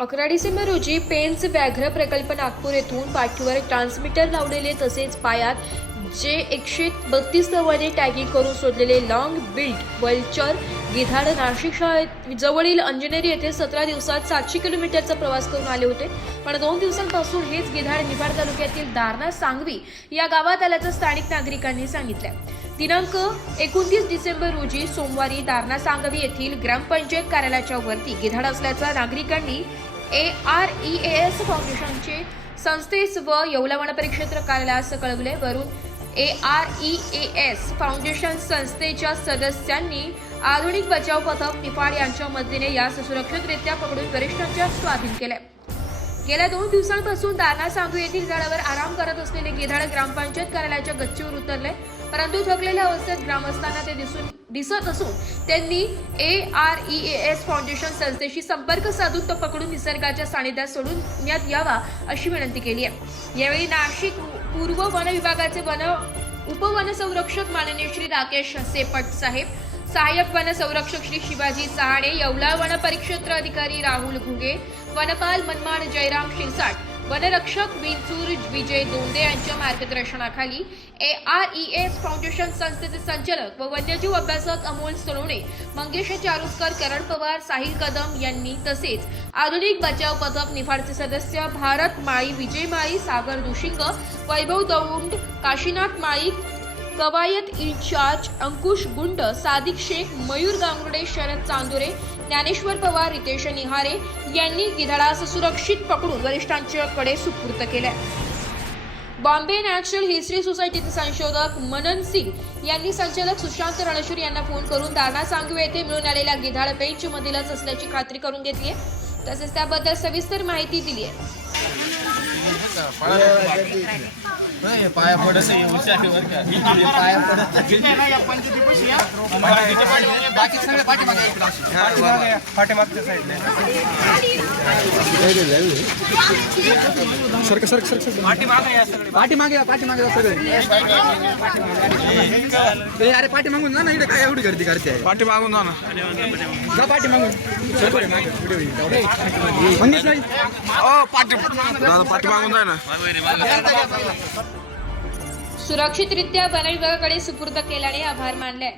11 डिसेंबर रोजी पेंच व्याघ्र प्रकल्प नागपूर येथून पाठीवर ट्रान्समीटर लावलेले तसेच पायात जे 132 वने टॅगिंग करून सोडलेले लॉंग बिल्ड वल्चर गिधाड नाशिक जवळील अंजनेरी येथे 17 दिवसात 700 किलोमीटरचा प्रवास करून आले होते. पण 2 दिवसांपासून हेच गिधाड निफाड तालुक्यातील दारणा सांगवी या गावात आल्याचं स्थानिक नागरिकांनी सांगितलं. दिनांक 29 डिसेंबर रोजी सोमवारी दारणा सांगवी येथील ग्रामपंचायत कार्यालयाच्या वरती गिधाड असल्याचा नागरिकांनी AREAS फाउंडेशनचे संस्थेस व येवला वन परिक्षेत्र कार्यालयास कळवले. वरून AREAS फाउंडेशन संस्थेच्या सदस्यांनी आधुनिक बचाव पथक निफाड यांच्या मदतीने यास सुरक्षितरित्या पकडून वरिष्ठांच्या स्वाधीन केले. गेल्या 2 दिवसांपासून दारणा सांगवी येथील झाडावर आराम करत असलेले गिधाड ग्रामपंचायत कार्यालयाच्या गच्चीवर उतरले. परंतु थकलेल्या अवस्थेत ग्रामस्थांना ते दिसत असून त्यांनी AREAS फाउंडेशन संस्थेशी संपर्क साधून तो पकडून निसर्गाच्या सानिध्यात सोडण्यात यावा अशी विनंती केली आहे. यावेळी नाशिक पूर्व वन विभागाचे उपवनसंरक्षक माननीय श्री राकेश सेपट साहेब, सहाय्यक वन संरक्षक श्री शिवाजी सहाणे, येवला वन परिक्षेत्र अधिकारी राहुल घुगे, वनपाल मनमाड जयराम शिरसाट, वनरक्षक विंचूर विजय दोंदे यांच्या मार्गदर्शनाखाली AREAS फाउंडेशन संस्थेचे संचालक व वन्यजीव अभ्यासक अमोल सोनवणे, मंगेश चारुस्कर, करण पवार, साहिल कदम यांनी तसेच आधुनिक बचाव पथक निफाडचे सदस्य भारत माळी, विजय माळी, सागर दुशिंग, वैभव दौंड, काशीनाथ माळी, कवायत इन्चार्ज अंकुश गुंड, सादिक शेख, मयूर गांगुर्डे, शरद चांदोरे, ज्ञानेश्वर पवार, रितेश निहारे यांनी गिधाडास सुरक्षित पकडून वरिष्ठांच्याकडे सुपूर्द केले. बॉम्बे नॅचरल हिस्ट्री सोसायटीचे संशोधक मनन सिंग यांनी संचालक सुशांत रणशूर यांना फोन करून दारणा सांगवी येथे मिळून आलेल्या गिधाड पेंच मधीलच असल्याची खात्री करून घेतली आहे. तसेच त्याबद्दल सविस्तर माहिती दिली आहे. पाया पडत पाया पडत बाकी सगळे पाठीमागच्या साईडला पाठीमागे सगळे अरे पाठीमागून जा ना. इकडे काय एवढी गर्दी करते? पाठीमागून जा ना. पाठीमागून पाठीमागून जाय ना. सुरक्षितरित्या वन विभागाकडे सुपूर्द केल्याने आभार मानले.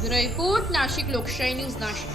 ब्युरो रिपोर्ट, नाशिक लोकशाही न्यूज, नाशिक.